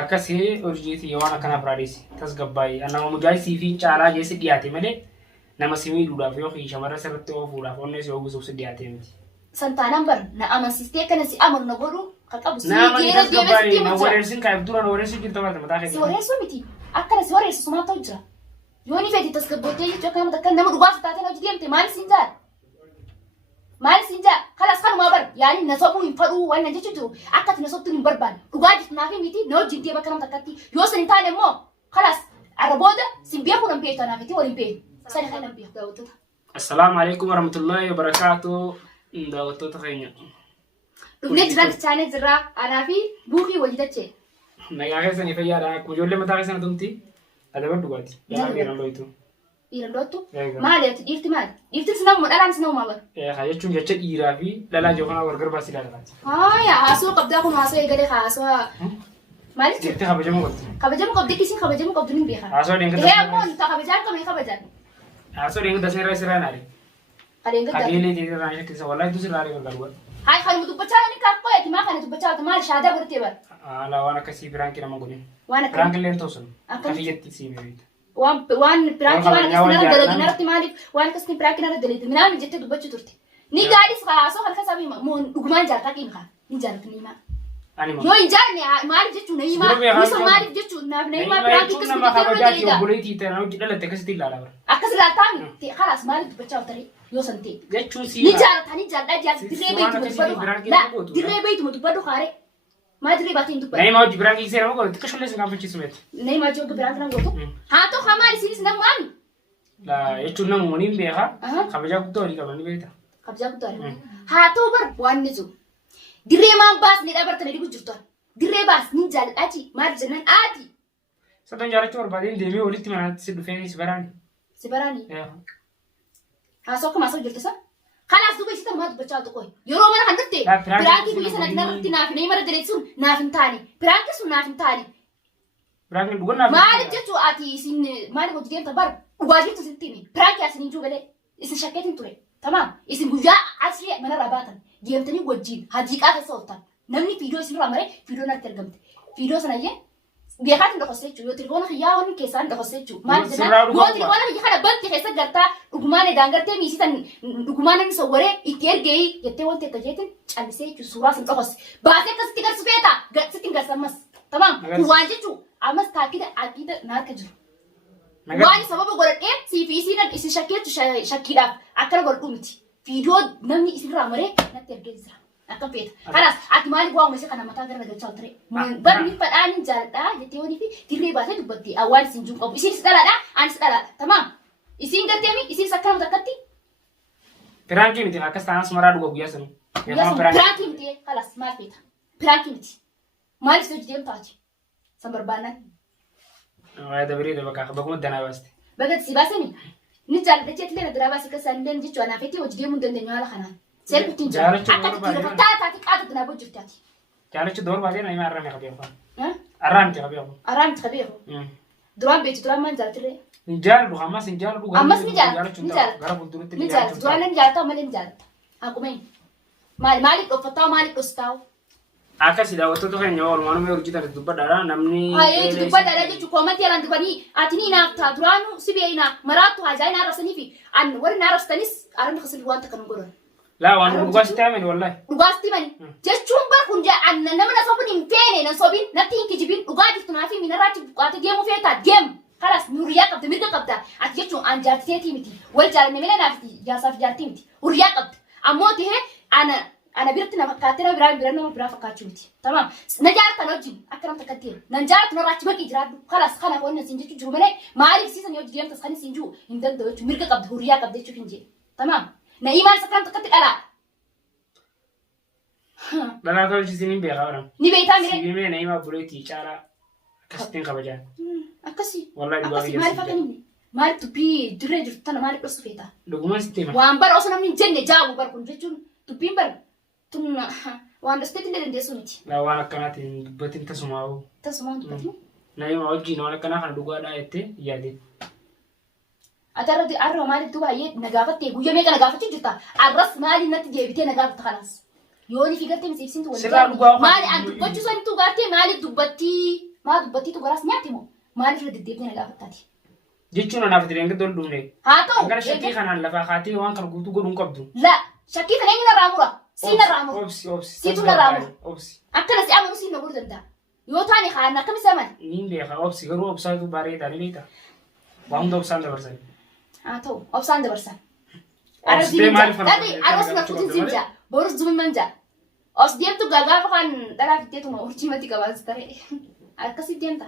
Akkasii urjiitii waan akkana biraadhis tasgabbaa'ee nama mujaajii fi caalaa jeessi dhiyaate malee nama simiidhuudhaaf yookiin shamarra sirriitti oofuudhaaf onnees yoo guutuuf si dhiyaate miti. Santaanaan bar na amansiistee kana si amanu na godhu kan qabu si Nama geera tasgabbaa'ee deemee na si wareersin kaayif dura na wareersi jirta maata mataa si keessa. wareessu miti akkana si wareessu sumaa ta'u jira yoo ni fedhi tasgabbootee jechuun akka nama dhugaaf taatee hojii deemte maali siin jaala maali siin jaala kalas kanumaa bar yaani na sobuu hin fadhuu waan na jechuu jiru akka ati na sobtuun hin barbaanne dhugaa jirtu naaf miti na wajjin deema kana takkatti yoo sin hin taane immoo kalas arra booda sin beekuu nan beektu naaf itti waliin beeku sani kan nan beeku daawwattoota. Assalaamu alaikum warahmatullahi wabarakaatuh. Daawwattoota keenya. Dhufnee jiraan chaanee jirraa anaa fi buukii wajji dachee. Nagaa keessanii fayyaadha. Akkuma ijoollee mataa keessan tumti. Adabar dhugaati. Yaa dhiiran loyitu. Dhiiran dhoottu? Maali ati dhiirti maali? Dhiirti sinamuma dhalaan sinamuma bara. Haa jechuun jecha dhiiraa fi dhalaa jiru kanaa gargar baasii ilaalaati. Haaya haasoo qabdaa kun haasoo eegalee haasoo maaliif jirti? Jettee kabajamuu qabdi. Kabajamuu qabdi kisiin kabajamuu qabdu ni beekaa. Haasoo deengata. Ee ammoo ta kabajaan qabee kabajaan. Haasoo deengata sirraa sirraa naali. Kadeen gaddaa. Kadeelee deebiirraa inni keessa wallaahi tu sirraa gargar. Haay kan dubbachaa ni kan qoyati maa kan dubbachaa maal shaadaa godhatee bara. Ala waan akkasii biraan nama godhin. Waan akka Biraan killeen toosun. Akkam- Kafiyyatti sii beekta. waan piraanki waan Waan akkasii nara jaalladhan. dalagi naratti maaliif waan akkasii piraanki nara dalagi minaan jettee dubbachuu turte. Ni gaadis haasoo halkan sabii moo dhugumaan jaalataa qiin kaa ni jaalatu ni himaa. Ani ma. Yoo hin jaalne maaliif jechuun na himaa Sirbii haa gosa ta'u. maaliif jechuun naaf na himaa Nama piraanki jechuun akkasii nama jettee nara kabajaati dalagaa. obboleettii ta'e nama dhalatte akkasitti ilaala bara. Akkas ilaaltaan kalaas maaliif dubbachaa turte yoo san ta'e. Jechuun sii. Ni jaalatanii jaalladhaa jaalladha Si- dirree si waan beeytu akkasii dubbadhu biraan haa. keessa gootu, Dirree beeytu dubbadhu haare. Maa dirree baatee hin dubbadhu. Nama hojii biraan kiisee nama godhu xiqqaa shullee sin gaaffachiisu meeti. Nai maa jiru biraan kana gootu. Haa ta'u haa maali isinis nama maali? Jechuun nama waliin beekaa Aha. kabajaa guddaa walii qaban ni beekta. Kabajaa guddaadha. Haa ta'u bar waan ni jiru. Dirree maan baasnee dhabartanii dhibu jirtu. Dirree baasnee jaalladhaachi maal jennaan aati. Sadan jaalachuu barbaadeen deemee walitti manaatti si dhufee si baraani. Si baraani. Haasoo akkuma haasoo jirtu san. Kanaaf duuba isitan maa dubbachaa jirtu qoy. Yeroo mana kan dhufte Yaa, piraanki piraanki sun biyya sanatti namoonni- narratti naaf nama mara daleessuun naaf hin taane. Piraanki sun naaf hin taane. Biraan dhugannaa. Maaliif jechuun ati isin maaliif hojii deemta bar dhugaa jirtu sitti himi. Piraanki asin hin jiru galee isin shakkeetiin ture. Tamaam isin guyyaa asiree manarraa baatan deemtanii wajjin hadiiqaa keessa ooltan. Namni fiidoo isinirraa maree fiidoo natti argamte. Fiidoo sanayyee beekaatiin dhokosee jechuudha. Yoo tilifoona xiyyaa wanni keessaan dhokosee jechuudha. Maal Sirraa jennaan dhugaa yoo tilifoona xiyyaa kana banti keessa gartaa dhugumaan edaan gartee miisitan dhugumaan namni sawwaree itti ergee jettee wanti akka jeetiin callisee jechuudha. Suuraa sin dhokose. Baasee akkasitti garsu feeta sitti hin garsa ammas. Tamaam kun waan jechuudha. Ammas taakida aqiida naarka jiru. Waan sababa godhadhee siifi isiidhaan isin shakkeetu shakkiidhaaf akkana godhadhu miti. Fiidoo namni isinirraa maree natti ergee jira. Akka feeta. Kanaas ati maaliif waa uumesee kana mataa gara galchaa ture? Barni fadhaanii jaalladhaa jettee hoonii fi dirree baasee dubbatti awwaan isin jiru qabu. Isinis dhalaadhaa anis dhalaadha. Tamaam. Isin garteemi isinis akkana takkatti. Piraankii miti akkas taanaan sumaraa dhuga guyyaa sanu. Guyyaa sun piraanki miti kalaas maal feeta? Piraanki miti. Maaliif si hojii deemtaati? San barbaannan. Waa dabaree bakka bakkuma danaa baaste. Bagatti si baasanii ni jaalladha jettee na biraa baasii keessaa hin deemne jechuudha. Anaaf itti hojii deemuu hin dandeenyu haala kanaan. Seerbitti hin jiru. Jaalachuu Akka barbaade itti fataa taate qaatu na bojjirti ati. Jaalachi door baatee nama arrame qabee afaan. Arraan jala beeku. Araan itti qabeeku. Duraan beektu duraan maan jaallatirree? Hin jaalladhu ammas hin jaalladhu. Ammas ni jaallata. Ni Gara jaallata. fuulduratti Ni jaallata. Duraan ni jaallata malee ni jaallata. Akkuma hin. Maaliif dhoffataa maaliif dhostaa? Akkasii daawwattoota keenya walumaan hojjetan dubbadhaadha namni. Hayeetu dubbadhaadha jechuun koomantii alaan dubanii ati ni naaf ta'a duraanuu si beeyna maraattu haajaa hin arrabsanii fi warri na arrabsitanis aranni kasii wanta kan godhan. Laa waan dhugaa si taa'ame wallahi. Dhugaasti mani jechuun bar kun nama na sobin hin feene na sobin natti hin kijibin dhugaa jirtu naa fi minarraachi buqaate deemuu feetaa deemu kalas nurriyaa qabda mirga qabda ati jechuun an jaartiteetii miti wal jaalanne malee naaf jaarsaaf jaartii miti hurriyaa qabda ammoo tihee ana biratti na fakkaattee nama biraa nama biraa fakkaachuu miti tamaam na jaartan wajjin akka namta katteera nan jaartu narraachi baqii jiraadhu kalas kana qoonna siin jechuu jiru malee maaliif siisan yoo deemtas kan siin jiru hin danda'u jechuun mirga qabda hurriyaa qabda jechuuf hin jedhe tamaam na imaan isa kan takkatti dhalaa. Dhalaa ta'uu isheen hin beekaa. Ni beektaa mire. Siibimee na himaa buleetii caalaa akkasittiin kabajaan. Akkasii. Wallahi dhugaa Akkasii maaliif akka inni? Maaliif dubbii dirree jirtu tana maaliif dhosu feeta? Dhugumaan sitti hima. Waan bara osoo namni hin jenne jaabu bar kun jechuun dubbiin bar tun waan dhostee illee dandeessu miti. Laa waan akkanaatiin dubbatiin tasumaa hoo. Tasumaan dubbatu. Na himaa wajjin waan akkanaa kana dhugaadhaa jettee yaadee. Ati arra maaliif duuba hayyee na gaafattee guyyaa meeqa na gaafachuu jirta? Arras maaliif natti deebitee na gaafatta kanaas? Yooni fi gartee misiibsiin tu Sirraa dhugaa maali an dubbachuu san tu gartee maaliif dubbattii ما دبتي تقراس نياتي ما نفرد الدبني لا فتاتي جيتشون أنا في درينك دول دوني هاتو أنا شكي خان على فخاتي وان كان قلتو قولون كبدو لا شكي ثاني رامورا سينا رامورا أوبسي سيتو رامورا أوبسي أكنا سيعملوا سينا برد انت يوتاني خانا كم زمن مين بيخا أوبسي غير أوبسا تو باري تاني بيتا وهم دو أوبسان دبرسن هاتو أبسان دبرسن أوبس دي مالي فرق تدي أروس نفوتين زينجا بورس زومين منجا أوس ديمتو غاغا فكان ترى فيتو ما أورتي ماتي كباز ترى أركسي ديمتا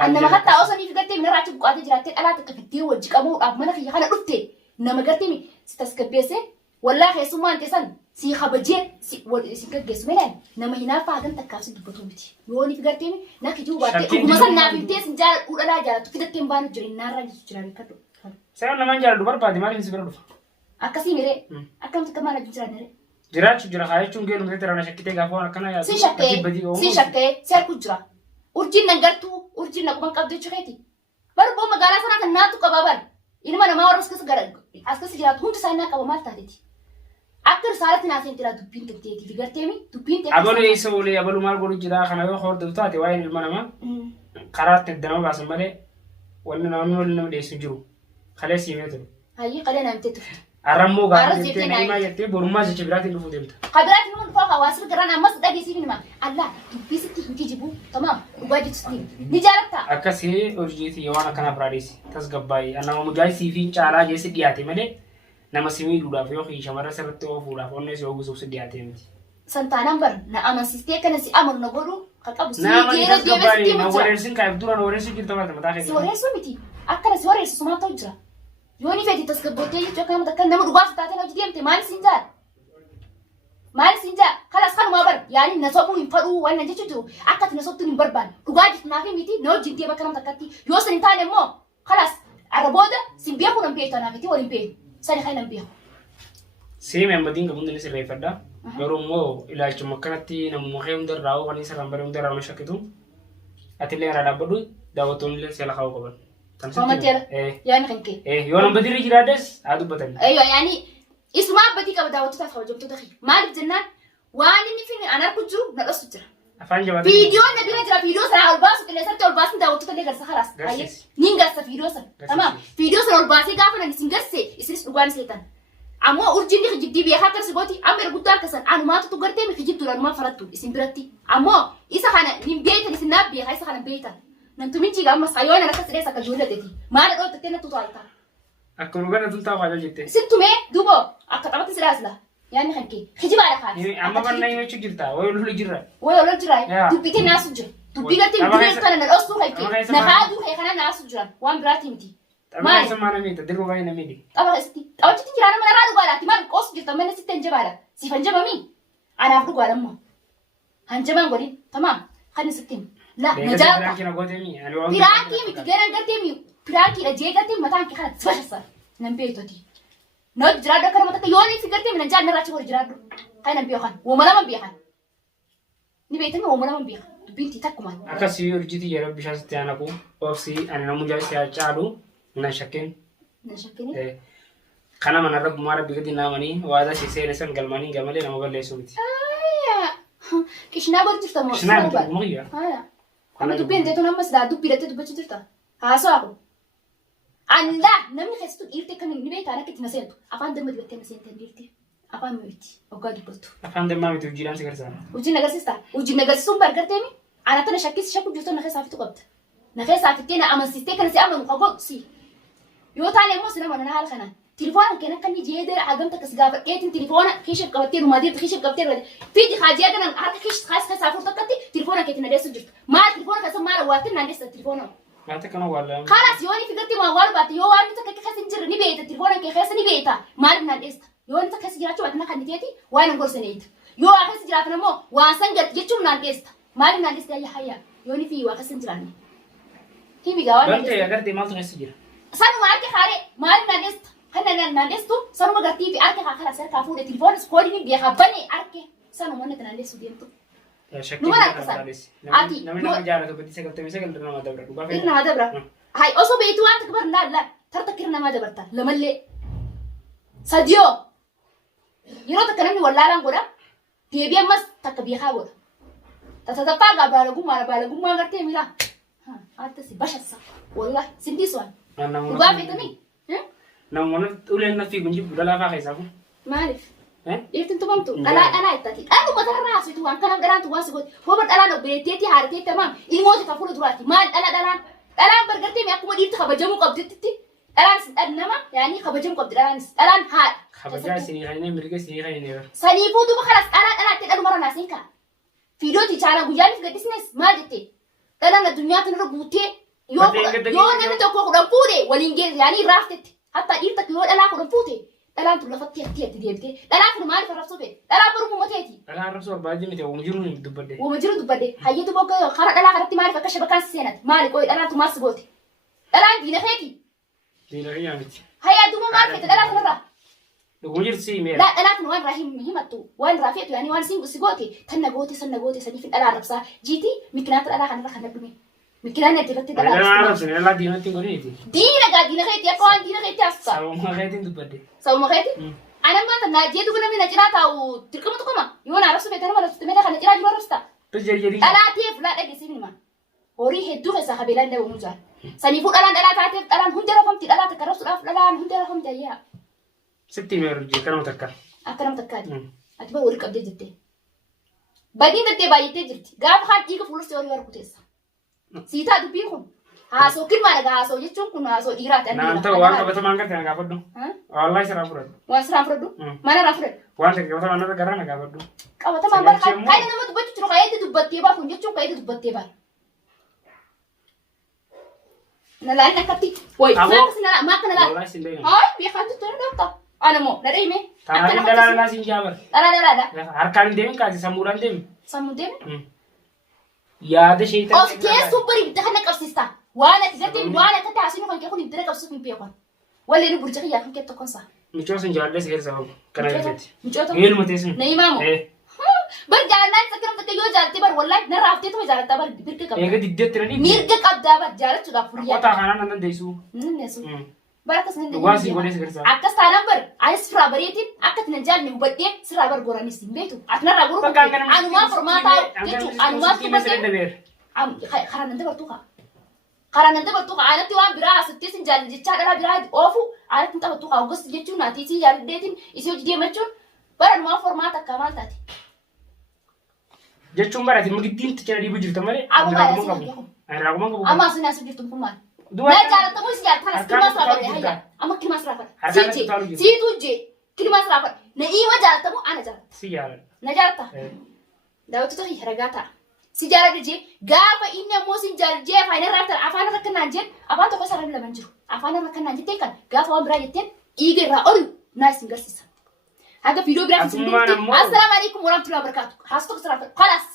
أنا حتى أصلا في قتي من راتب قاعدة جراتي أنا تكفتي وجهك أمو أبمنا في خانة رتي نما قتي مي ستسكبيسه والله خيسو ما أنت سن سي خبجي سي سيكك جسمين نما هنا فاهم تكاسي دبتومتي يوني في قتي مي ناكيجو باتي مثلا نافيتي سنجال ولا جالت في قتي مبان جري نارا جسجرا بكتو سأنا نمان جال دوبار بادي مالي مسبرا دوفا أكاسي ميري أكام تكمانا جسرا نري جراتش جرا خايش چونكي نمتي ترانا شكيتي غافونا كنا يا سي شكي سير كجرا urjin nangartu urjin nakuman qabde chuketi bar bo magala sana kan natu kababan ilma nama waros askas jira hundu sana kabamal tateti akar sarat na sentira dupin teti figartemi dupin teti abalo isole abalo mal goru jira khana yo khor dubta te wayin ilma nama qarat tedama basmale wala nama wala nama desu jiru khale simetu hayi qale namtetu aramo ga te nema yete boruma je chibirati ndu demta قدرات من فوق واسر قرانا مس دقي سيفين ما الله بيستي هنكي جيبو تمام واجد سنين نجارتا akasi urjiti yawana kana pradisi tasgabbai anama mujai sifin chala je sidiate male nama simi duda fyo khi shamara sarate o fula fonne se ogu sidiate mti سنتا نمبر نا أما سيستي كنا سي أمر نقولو خطاب سي nama كيرو دي tasgabbai بس na تي waresin ka abdura no waresin jirta mata mata khidi سوري سوميتي أكنا سوري سوما توجرا يوني فيتي تسكبوتي جو كام دكان نمر رباس تاتنا وجدي أمتي مال سينجار مال سينجا خلاص خلوا ما بر يعني نصبوا ينفروا وانا جيتو أكت نصبتوا نبربان رجاجت نافي ميتي نو جنتي بكلام تكتي يوصل انتاني مو خلاص عربودا سيمبيكو نمبيتو نافيتي ولمبيتو ساني خاي نمبيكو same ambadin ga mundane sirre fadda garo mo ila chumakanati na muhem dar rawo kani saram barum dar rawo shakitu atile ra dabadu dawaton le sela khaw ko ومتير يعني خنكي يونا بدري جرادس ادو بتن ايوه يعني اسمع بدي كبدا وتتا فوجمتو دخي ما جنان واني نفين انا كجرو نقص ترى afan jabata فيديو نبي نجرا فيديو سرا الباس اللي سرت الباس انت وتتا لي غرس خلاص اي نينغرس فيديو سر تمام فيديو سر الباس غافنا نسنغرسي اسرس دوغان سيتان امو اورجيني خجدي بي هاكر سبوتي امر غوتار كسن انا ما تغرتي مي خجدت ما فرتو اسم برتي امو اسا خنا نيم بيت نسناب بي هاي خنا بيتا ننتو مينتي غام سايونا نكسري سكا جولتي ما ردو تتنا توتالتا akuru gana tulta khajal jitte سنتو مي دوبو اكتبت سلاسلا يعني خنكي خجي بالك خالص amma banna yime chigirta way lulu jirra ولا جراي دبيتي ناس جرا دبيتي مدير كان الاسو هيك نهادو هيك انا ناس جرا وان براتي متي ما سمعنا ميتا dirgo bayna midi طبعا استي او تيجي انا من رادو بالاتي ما قوس جرت من ستين جباله سيفن جبا مين انا افرق على امه هنجبان غوري تمام خلي 60 لا نجاتا براكي متي غير غرتي براكي رجي غرتي متان كي خلت سفشص نمبيتوتي نود جرادو كرم متك يوني في غرتي من جان نراتي ور جرادو هاي نمبيو خان وملا من بيخان نبيتني وملا من بيخان بنتي تكمان akasi urjiti yero bishasti anaku ofsi anna mujai sia chalu na shakin نشكني kana mana rab mara bigadi namani wada si sele san galmani gamale na moballe sumti كيشنا برجف تمام shna moya هايا أنا تبين ده تنام مسدا دو بيرتة دو بتشي ترتا هاسو أن لا نمني خستو إيرتي كان نبي تانا كتير نسيتو أفان دم بيرتة نسيت إيرتي أفان ميتي أوكادو بتو afan de mami tu jiran sigarsa وجي نجار سيستا وجي نجار سوم برجر تامي أنا تنا شكيس شكو جوتو نخس عفتو قبض نخس عفتينا أما سيستي كان سي أما مخبط سي يو تاني مو سلام أنا نهال خنا تليفون كنا كان يجي يدير عجمتك كسجاب كيتن تليفون خيشة قبتين وما دير خيشة قبتين في دي حاجة أنا عارف خيش عفور تكتي تليفون كيتن ليس جرت ما تليفون كسم ما رواتنا ليس تليفون ma ta kana wala خلاص يوني في قلتي ما والبات يو أنت تكخس إنجر نبيت التليفون كيخس نبيتا ما لنا الإست يو أنت تكخس جرات شو أتنا خديتي وأنا نقول سنيت يو أخس جراتنا مو وأنسان جرت يجوا من الإست ما لنا الإست يا حيا يوني في وأخس إنجراني هي بيجاوا bante agar de mal tu sijira سانو ما أركي خاري ما لنا الإست هنا لنا الإست سانو ما قرتي في أركي خلاص أركي فوق التليفون سكولي بيها بني أركي سانو ما نتنا الإست ديمتو shakki Numara kasan. Ati, namni nama jara to bati sagal temi sagal nama dabra duba fe إرنا ما دبرة هاي أصو بيتو أنت كبر لا لا ترى كرنا ما دبرتا لما اللي ساديو يرو تكلمني ولا لا غورا بيبي مس تكبيها غورا تتفاقع بالغوم ما قرتي ملا ها أتسي بشسة والله سندي سوان وقافتني نمونا تقول لنا في كنجي بدلا فاخي سافو ما أعرف ها إيه تنتبهتوا أنا إتاتي أنا ما ترى راسي توان كلام دران توان سقط هو بس أنا نبريتي هارتي تمام الموت تفول دراتي ما أنا برجرتي ما أكون ديت خبجمو قبضتي أنا يعني خبجمو قبض أنا هار خبجا سيني خاينة مريكا سيني خاينة سنيفو دوبا خلاص أنا تقدر مرة ناسينك فيديو تجانا بوجاني في قديسنس ما جتي أنا الدنيا تنربوتي يو نبي تكو خدام فودي ولينجيز يعني رافتت حتى إيرتك يو أنا خدام فودي أنا تقول فتي تديبتي أنا أفهم ما أعرف الرفسو بيت أنا برو ممتيتي أنا الرسول بعدين متى ومجرون يدبدي ومجرد دبدي هيا تبغى خرج أنا خرجت ما أعرف كش بكان سنة ما أعرف قوي أنا تماس بوتي أنا دينا خيتي دينا هي عمتي هيا دوما ما أعرف أنا تنرى ومجر سي مير لا أنا كن وين راهي مهمته وين رافيته يعني وين سينغ سيغوتي تنغوتي سنغوتي سني في الألا ربسا جيتي مكنات الألا خنا خنا بمي مكنات نتفتي أنا الألا أعرف سنة لا دينا تقولي دي دينا قاعد دينا خيتي يا كون دينا خيتي أستا سو ما خيتين دبدي سو ما خيتي أنا ما تناجي دوبنا من نجرات أو تركم تقوم يونا عرفت بيتنا ما نستمر خنا نجرات جوا رستا تجري ألا تيف لا تجي سيني ما هوري هدو خسا خبيلان ده ونجار سني فوق ألا تعرف ألا هندرة فهمتي ألا تكررت ألا هندرة فهمتي يا ستي مير جي كلام تكر أكرم تكاد أتبع ورك أبدي جتة بدين جتة بايتة جرتي قام خان إيك فلوس توري وركوتيسا سيتا دبيهم هاسو كل ما نجا هاسو يجون كنا هاسو إيرات أنا أنت وانت بتمان كتير أنا قابضو والله سرا فرد وان سرا فردو ما أنا رافرد وانت كيف بتمان أنا كرنا قابضو كم تمام بار كاي نما تبغى تروح كاي تدبتي بار كن يجون كاي تدبتي بار نلا أنا كتي وي ما كسنا ما كنا لا والله سندين هاي بيخاطر توري دوتا أنا مو نري مي تاني دلنا لا سينجابر لا هركان ديم كذي سموران ديم سمودين يا ده شيء أو كيس سوبر يبدأ هناك أبسيستا وانا تجدي وانا كنت عشان كان كيكون يبدأ أبسط من بيكون ولا إنه برجع يا كم كيف تكون صح ميشو سنجال ده سير سبب كنا يفتي ميشو غير متيسن नहीं मामू برجع الناس سكرم تكيو جالتي بر والله نرافتي तो جالتا بر बिरके कब एक दिद्दे तेरे मिरके कब जा बर जाले चुदा फुरिया पता खाना नंदन देसु नेसु बरकस नंदन वासी बोले सकर सा akas tanam ber ais frabarietin akat nanjal ni ubadde sirabar gorani simbetu atna raguru anu ma formata jechu anu ma तुम am kharanande bartuka kharanande bartuka anati wan bira asittisin jal jecha dala bira ofu anati ta bartuka august jechu nati si jal detin isu jide machun bar ma formata kamal tati jechuun barate magiddiin tichana dhiibu jirta malee raaguma qabu amma asina asu jirtu kumaan Dua na jaalata mus jaalata halas kilmas raafate hayya amma kilmas raafate siitu je kilmas raafate na ima jaalata mu ana jaalata si yaala na jaalata daawatu to hiragata si jaalata je gaafa inni ammoo si jaalje afaan raafate afaan rakkanaan jeen afaan tokko saran laman jiru afaan rakkanaan jettee kan gaafa waan biraa jetteen dhiiga irraa olu naa isin garsiisa haga fiidiyoo biraa isin beekti assalaamu alaikum warahmatullahi wabarakatuh haas tokko siraafate khalaas